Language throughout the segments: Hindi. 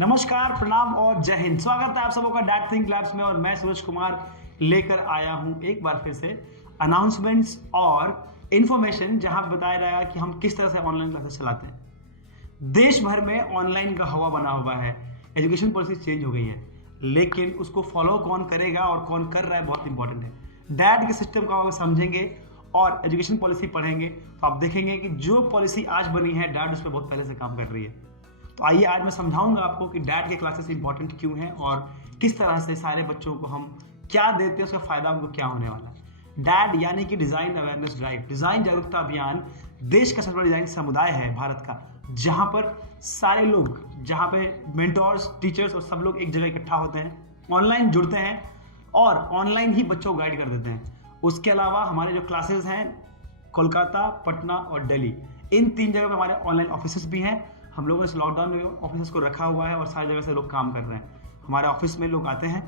नमस्कार, प्रणाम और जय हिंद। स्वागत है आप सबों का डैट थिंक लैब्स में और मैं सूरज कुमार लेकर आया हूं एक बार फिर से अनाउंसमेंट्स और इन्फॉर्मेशन जहां बताया जाएगा कि हम किस तरह से ऑनलाइन क्लासेस चलाते हैं। देश भर में ऑनलाइन का हवा बना हुआ है, एजुकेशन पॉलिसी चेंज हो गई है, लेकिन उसको फॉलो कौन करेगा और कौन कर रहा है बहुत इंपॉर्टेंट है। डैट के सिस्टम को आप समझेंगे और एजुकेशन पॉलिसी पढ़ेंगे तो आप देखेंगे कि जो पॉलिसी आज बनी है डैट उस पर बहुत पहले से काम कर रही है। तो आइए आज मैं समझाऊंगा आपको कि डैट के क्लासेस इंपॉर्टेंट क्यों हैं और किस तरह से सारे बच्चों को हम क्या देते हैं, उसका फायदा उनको क्या होने वाला है। डैट यानी कि डिजाइन अवेयरनेस ड्राइव, डिजाइन जागरूकता अभियान देश का सबसे बड़ा डिजाइन समुदाय है भारत का, जहां पर सारे लोग, जहां पे मेंटोर्स, टीचर्स और सब लोग एक जगह इकट्ठा होते हैं, ऑनलाइन जुड़ते हैं और ऑनलाइन ही बच्चों को गाइड कर देते हैं। उसके अलावा हमारे जो क्लासेस हैं कोलकाता, पटना और दिल्ली, इन 3 जगह पे हमारे ऑनलाइन ऑफिसेस भी हैं। हम लोगों ने इस लॉकडाउन में ऑफिस को रखा हुआ है और सारी जगह से लोग काम कर रहे हैं। हमारे ऑफिस में लोग आते हैं,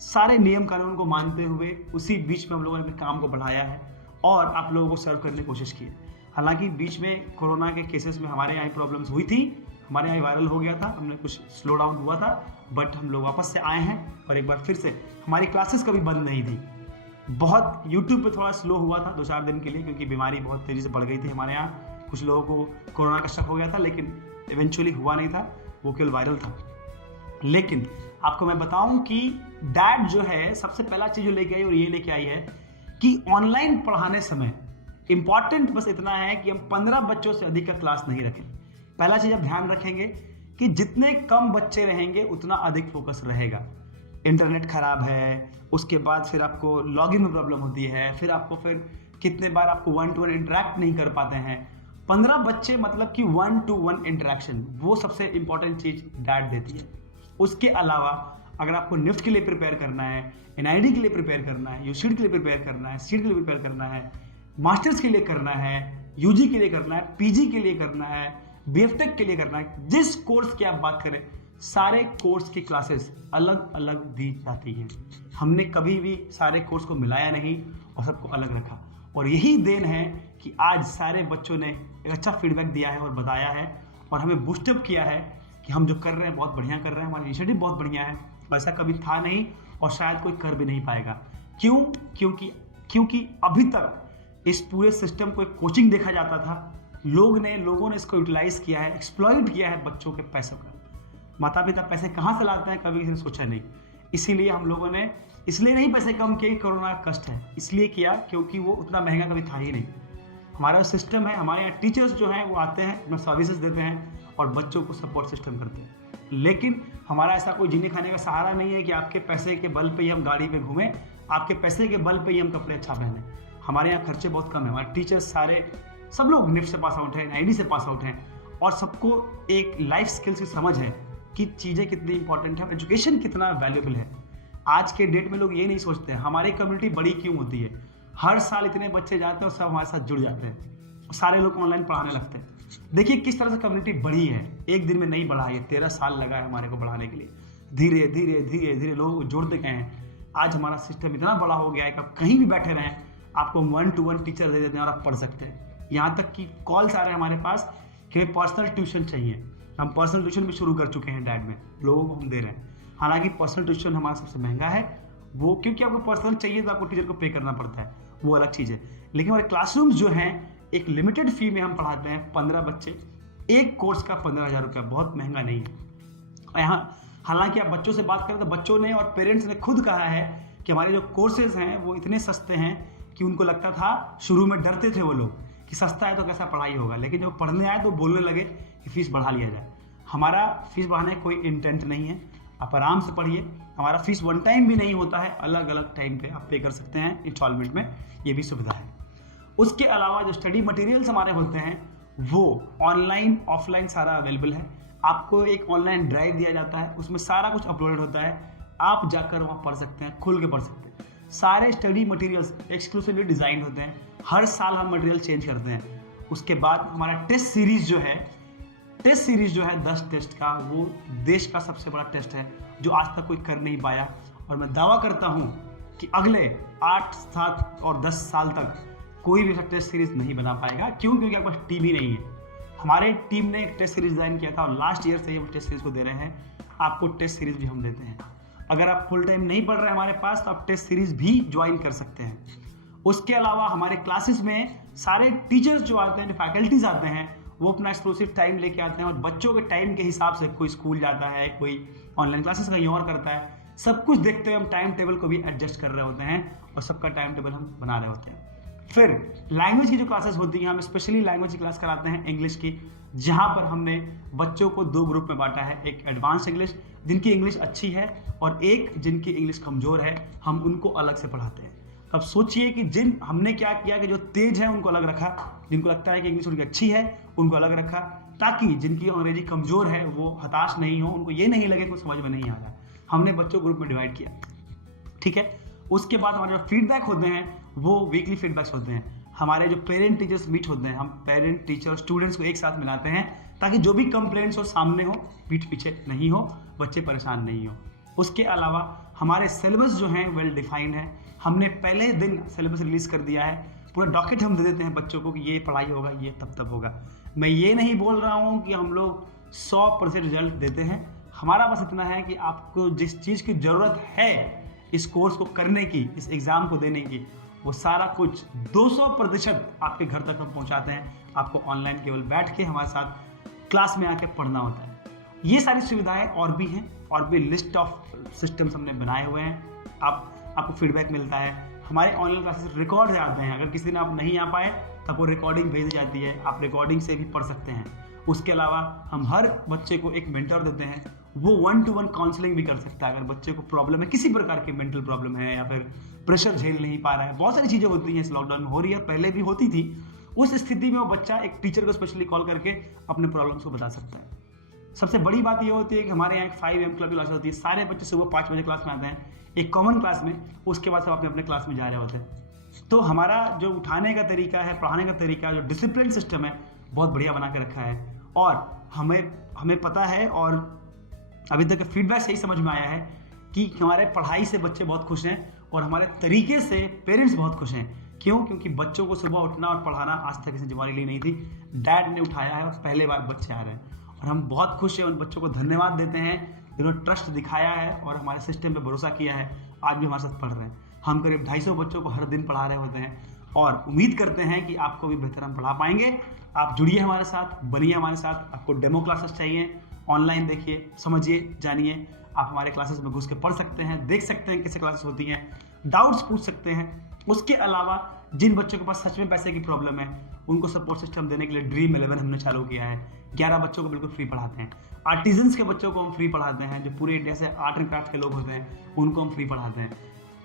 सारे नियम कानून को मानते हुए उसी बीच में हम लोगों ने अपने काम को बढ़ाया है और आप लोगों को सर्व करने की कोशिश की है। हालांकि बीच में कोरोना के केसेस में हमारे यहाँ प्रॉब्लम्स हुई थी, हमारे यहाँ वायरल हो गया था, हमने कुछ स्लो डाउन हुआ था, बट हम लोग वापस से आए हैं और एक बार फिर से हमारी क्लासेस कभी बंद नहीं थी। बहुत यूट्यूब पे थोड़ा स्लो हुआ था 2-4 दिन के लिए, क्योंकि बीमारी बहुत तेज़ी से बढ़ गई थी हमारे यहाँ। कुछ लोगों को कोरोना का शक हो गया था, लेकिन इवेंचुअली हुआ नहीं था, वो केवल वायरल था। लेकिन आपको मैं बताऊं कि डैट जो है सबसे पहला चीज़ जो लेके आई और ये लेके आई है कि ऑनलाइन पढ़ाने समय इंपॉर्टेंट बस इतना है कि हम 15 बच्चों से अधिक का क्लास नहीं रखें। पहला चीज़ आप ध्यान रखेंगे कि जितने कम बच्चे रहेंगे उतना अधिक फोकस रहेगा। इंटरनेट खराब है, उसके बाद फिर आपको लॉगिन में प्रॉब्लम होती है, फिर आपको कितने बार आपको 1-to-1 इंटरेक्ट नहीं कर पाते हैं। 15 बच्चे मतलब कि 1-to-1 इंटरेक्शन, वो सबसे इंपॉर्टेंट चीज़ डैट देती है। उसके अलावा अगर आपको निफ्ट के लिए प्रिपेयर करना है, एनआईडी के लिए प्रिपेयर करना है, यूसीड के लिए प्रिपेयर करना है, सीट के लिए प्रिपेयर करना है, मास्टर्स के लिए करना है, यूजी के लिए करना है, पीजी के लिए करना है, बीएफटेक के लिए करना है, जिस कोर्स की आप बात करें, सारे कोर्स की क्लासेस अलग अलग दी जाती हैं। हमने कभी भी सारे कोर्स को मिलाया नहीं और सबको अलग रखा, और यही देन है कि आज सारे बच्चों ने एक अच्छा फीडबैक दिया है और बताया है और हमें बूस्टअप किया है कि हम जो कर रहे हैं बहुत बढ़िया कर रहे हैं, हमारी इनिशिएटिव बहुत बढ़िया है। ऐसा कभी था नहीं और शायद कोई कर भी नहीं पाएगा। क्यों? क्योंकि अभी तक इस पूरे सिस्टम को एक कोचिंग देखा जाता था, लोगों ने इसको यूटिलाइज किया है, एक्सप्लॉइट किया है बच्चों के पैसों का। माता पिता पैसे कहाँ से लाते हैं कभी किसी ने सोचा नहीं। इसीलिए हम लोगों ने इसलिए नहीं पैसे कम किए, कोरोना का कष्ट है इसलिए किया, क्योंकि वो उतना महंगा कभी था ही नहीं। हमारा सिस्टम है, हमारे यहाँ टीचर्स जो हैं वो आते हैं, अपना सर्विसेज देते हैं और बच्चों को सपोर्ट सिस्टम करते हैं। लेकिन हमारा ऐसा कोई जीने खाने का सहारा नहीं है कि आपके पैसे के बल पे ही हम गाड़ी पे घूमें, आपके पैसे के बल पे ही हम कपड़े अच्छा पहने। हमारे यहाँ खर्चे बहुत कम है। हमारे टीचर्स सारे सब लोग निफ्ट से पास आउट हैं, एनआईडी से पास आउट हैं और सबको एक लाइफ स्किल्स की समझ है कि चीज़ें कितनी इंपॉर्टेंट है, एजुकेशन कितना वैल्यूएबल है। आज के डेट में लोग ये नहीं सोचते हैं हमारी कम्युनिटी बड़ी क्यों होती है। हर साल इतने बच्चे जाते हैं और सब हमारे साथ जुड़ जाते हैं, सारे लोग ऑनलाइन पढ़ाने लगते हैं। देखिए किस तरह से कम्युनिटी बढ़ी है, एक दिन में नहीं बढ़ा है, 13 साल लगा है हमारे को बढ़ाने के लिए। धीरे धीरे धीरे धीरे लोग जोड़ते गए हैं। आज हमारा सिस्टम इतना बड़ा हो गया है कि आप कहीं भी बैठे रहें, आपको 1-to-1 टीचर दे देते हैं और आप पढ़ सकते हैं। यहाँ तक कि कॉल्स आ रहे हैं हमारे पास कि पर्सनल ट्यूशन चाहिए। हम पर्सनल ट्यूशन भी शुरू कर चुके हैं डैट में, लोगों को हम दे रहे हैं। हालांकि पर्सनल ट्यूशन हमारा सबसे महंगा है, वो क्योंकि आपको पर्सनल चाहिए तो आपको टीचर को पे करना पड़ता है, वो अलग चीज़ है। लेकिन हमारे क्लासरूम्स जो हैं एक लिमिटेड फी में हम पढ़ाते हैं। 15 बच्चे, एक कोर्स का 15,000 रुपया, बहुत महंगा नहीं है। यहाँ हालांकि आप बच्चों से बात करें तो बच्चों ने और पेरेंट्स ने खुद कहा है कि हमारे जो कोर्सेज हैं वो इतने सस्ते हैं कि उनको लगता था, शुरू में डरते थे वो लोग कि सस्ता है तो कैसा पढ़ाई होगा, लेकिन जब पढ़ने आए तो बोलने लगे कि फीस बढ़ा लिया जाए। हमारा फीस बढ़ाने का कोई इंटेंट नहीं है, आप आराम से पढ़िए। हमारा फीस 1 टाइम भी नहीं होता है, अलग अलग टाइम पे आप पे कर सकते हैं इंस्टॉलमेंट में, ये भी सुविधा है। उसके अलावा जो स्टडी मटेरियल्स हमारे होते हैं वो ऑनलाइन ऑफलाइन सारा अवेलेबल है। आपको एक ऑनलाइन ड्राइव दिया जाता है, उसमें सारा कुछ अपलोडेड होता है, आप जाकर वहाँ पढ़ सकते हैं, खुल के पढ़ सकते हैं। सारे स्टडी मटेरियल्स एक्सक्लूसिवली डिज़ाइन होते हैं, हर साल हम मटेरियल चेंज करते हैं। उसके बाद हमारा टेस्ट सीरीज जो है 10 टेस्ट का, वो देश का सबसे बड़ा टेस्ट है जो आज तक कोई कर नहीं पाया। और मैं दावा करता हूँ कि अगले 8, 7 और 10 साल तक कोई भी टेस्ट सीरीज नहीं बना पाएगा। क्यों? क्योंकि आपके पास टीम ही नहीं है। हमारे टीम ने एक टेस्ट सीरीज डिजाइन किया था और लास्ट ईयर से हम टेस्ट सीरीज को दे रहे हैं। आपको टेस्ट सीरीज भी हम देते हैं। अगर आप फुल टाइम नहीं पढ़ रहे हमारे पास तो आप टेस्ट सीरीज भी ज्वाइन कर सकते हैं। उसके अलावा हमारे क्लासेस में सारे टीचर्स जो आते हैं, जो फैकल्टीज आते हैं, वो अपना एक्सक्लूसिव टाइम लेके आते हैं और बच्चों के टाइम के हिसाब से कोई स्कूल जाता है, कोई ऑनलाइन क्लासेस कहीं और करता है, सब कुछ देखते हुए हम टाइम टेबल को भी एडजस्ट कर रहे होते हैं और सबका टाइम टेबल हम बना रहे होते हैं। फिर लैंग्वेज की जो क्लासेस होती हैं, हम स्पेशली लैंग्वेज की क्लास कराते हैं इंग्लिश की, जहाँ पर हमने बच्चों को 2 ग्रुप में बांटा है, एक एडवांस इंग्लिश जिनकी इंग्लिश अच्छी है और एक जिनकी इंग्लिश कमज़ोर है, हम उनको अलग से पढ़ाते हैं। अब सोचिए कि जिन हमने क्या किया कि जो तेज है उनको अलग रखा, जिनको लगता है कि इंग्लिश उनकी अच्छी है उनको अलग रखा, ताकि जिनकी अंग्रेजी कमज़ोर है वो हताश नहीं हो, उनको ये नहीं लगे कि समझ में नहीं आ रहा है। हमने बच्चों ग्रुप में डिवाइड किया, ठीक है। उसके बाद हमारे जो फीडबैक होते हैं वो वीकली फीडबैक्स होते हैं। हमारे जो पेरेंट टीचर्स मीट होते हैं, हम पेरेंट टीचर स्टूडेंट्स को एक साथ मिलाते हैं ताकि जो भी कंप्लेंट्स हो सामने हो, पीठ पीछे नहीं हो, बच्चे परेशान नहीं हो। उसके अलावा हमारे सिलेबस जो हैं वेल डिफाइंड है। हमने पहले दिन सिलेबस रिलीज कर दिया है, पूरा डॉक्यूमेंट हम दे देते हैं बच्चों को कि ये पढ़ाई होगा, ये तब होगा। मैं ये नहीं बोल रहा हूँ कि हम लोग 100% रिजल्ट देते हैं, हमारा बस इतना है कि आपको जिस चीज़ की ज़रूरत है इस कोर्स को करने की, इस एग्ज़ाम को देने की, वो सारा कुछ 200% आपके घर तक हम पहुँचाते हैं। आपको ऑनलाइन केवल बैठ के हमारे साथ क्लास में आके पढ़ना होता है। ये सारी सुविधाएं और भी हैं, और भी लिस्ट ऑफ सिस्टम्स हमने बनाए हुए हैं। आपको फीडबैक मिलता है, हमारे ऑनलाइन क्लासेस रिकॉर्ड जाते हैं। अगर किसी दिन आप नहीं आ पाए तब वो रिकॉर्डिंग भेज जाती है, आप रिकॉर्डिंग से भी पढ़ सकते हैं। उसके अलावा हम हर बच्चे को एक मेंटर देते हैं, वो 1-to-1 काउंसलिंग भी कर सकता है। अगर बच्चे को प्रॉब्लम है, किसी प्रकार की मेंटल प्रॉब्लम है या फिर प्रेशर झेल नहीं पा रहा है, बहुत सारी चीज़ें होती हैं इस लॉकडाउन में, हो रही है, पहले भी होती थी। उस स्थिति में वो बच्चा एक टीचर को स्पेशली कॉल करके अपने प्रॉब्लम्स को बता सकता है। सबसे बड़ी बात ये होती है कि हमारे यहाँ एक 5 AM क्लब की क्लास होती है। सारे बच्चे सुबह 5 बजे क्लास में आते हैं, एक कॉमन क्लास में, उसके बाद सब अपने अपने क्लास में जा रहे होते हैं। तो हमारा जो उठाने का तरीका है, पढ़ाने का तरीका, जो डिसिप्लिन सिस्टम है, बहुत बढ़िया बना के रखा है। और हमें पता है और अभी तक फीडबैक से ही समझ में आया है कि हमारे पढ़ाई से बच्चे बहुत खुश हैं और हमारे तरीके से पेरेंट्स बहुत खुश हैं। क्यों? क्योंकि बच्चों को सुबह उठना और पढ़ाना आज तक किसी जिम्मेदारी ली नहीं थी, डैड ने उठाया है और पहले बार बच्चे आ रहे हैं और हम बहुत खुश हैं। उन बच्चों को धन्यवाद देते हैं जिन्होंने ट्रस्ट दिखाया है और हमारे सिस्टम पे भरोसा किया है, आज भी हमारे साथ पढ़ रहे हैं। हम करीब 250 बच्चों को हर दिन पढ़ा रहे होते हैं और उम्मीद करते हैं कि आपको भी बेहतर हम पढ़ा पाएंगे। आप जुड़िए हमारे साथ, बनिए हमारे साथ। आपको डेमो क्लासेस चाहिए, ऑनलाइन देखिए, समझिए, जानिए। आप हमारे क्लासेस में घुस के पढ़ सकते हैं, देख सकते हैं कैसे क्लासेस होती हैं, डाउट्स पूछ सकते हैं। उसके अलावा जिन बच्चों के पास सच में पैसे की प्रॉब्लम है, उनको सपोर्ट सिस्टम देने के लिए ड्रीम 11 हमने चालू किया है। 11 बच्चों को बिल्कुल फ्री पढ़ाते हैं। आर्टिजन्स के बच्चों को हम फ्री पढ़ाते हैं, जो पूरे इंडिया से आर्ट एंड क्राफ्ट के लोग होते हैं उनको हम फ्री पढ़ाते हैं।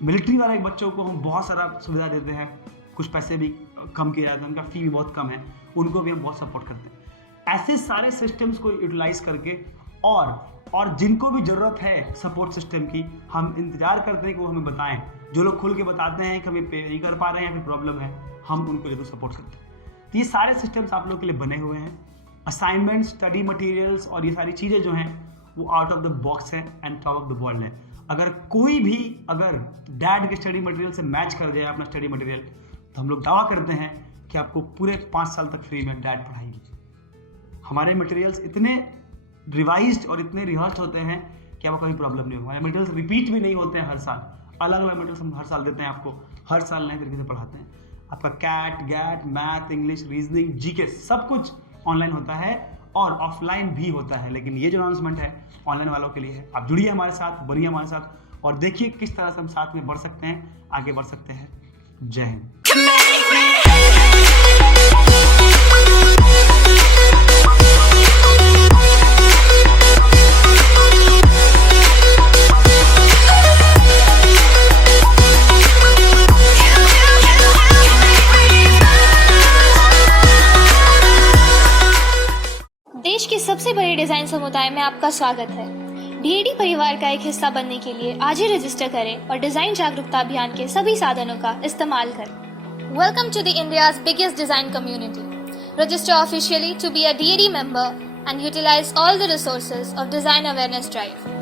मिलिट्री वाले बच्चों को हम बहुत सारा सुविधा देते हैं, कुछ पैसे भी कम किए जाते हैं, उनका फी भी बहुत कम है, उनको भी हम बहुत सपोर्ट करते हैं। ऐसे सारे सिस्टम्स को यूटिलाइज करके और जिनको भी ज़रूरत है सपोर्ट सिस्टम की, हम इंतजार करते हैं कि वो हमें बताएं। जो लोग खुल के बताते हैं कि हमें पे नहीं कर पा रहे हैं या फिर प्रॉब्लम है, हम उनको जरूर सपोर्ट करते हैं। तो ये सारे सिस्टम्स आप लोग के लिए बने हुए हैं। असाइनमेंट, स्टडी मटेरियल्स और ये सारी चीज़ें जो हैं वो आउट ऑफ द बॉक्स है and top of the world है। अगर कोई भी अगर डैड के स्टडी मटेरियल से मैच कर जाए अपना स्टडी मटेरियल, तो हम लोग दावा करते हैं कि आपको पूरे 5 साल तक फ्री में डैड पढ़ाएगी। हमारे मटेरियल्स इतने रिवाइज्ड और इतने रिहर्स्ड होते हैं कि आपको कोई प्रॉब्लम नहीं होगा। हमारे मटेरियल्स रिपीट भी नहीं होते हैं हर साल, अलग अलग मटेरियल्स हम हर साल देते हैं आपको, हर साल नए तरीके से पढ़ाते हैं। आपका CAT, GAT, math, English, reasoning, GK सब कुछ ऑनलाइन होता है और ऑफलाइन भी होता है, लेकिन ये जो अनाउंसमेंट है ऑनलाइन वालों के लिए है। आप जुड़िए हमारे साथ, बनिए हमारे साथ और देखिए किस तरह से हम साथ में बढ़ सकते हैं, आगे बढ़ सकते हैं। जय हिंद। देश के सबसे बड़े डिजाइन समुदाय में आपका स्वागत है। डीएडी परिवार का एक हिस्सा बनने के लिए आज ही रजिस्टर करें और डिजाइन जागरूकता अभियान के सभी साधनों का इस्तेमाल करें। Welcome to the India's biggest design community. Register officially to be a DAD member and utilize all the resources of Design Awareness Drive.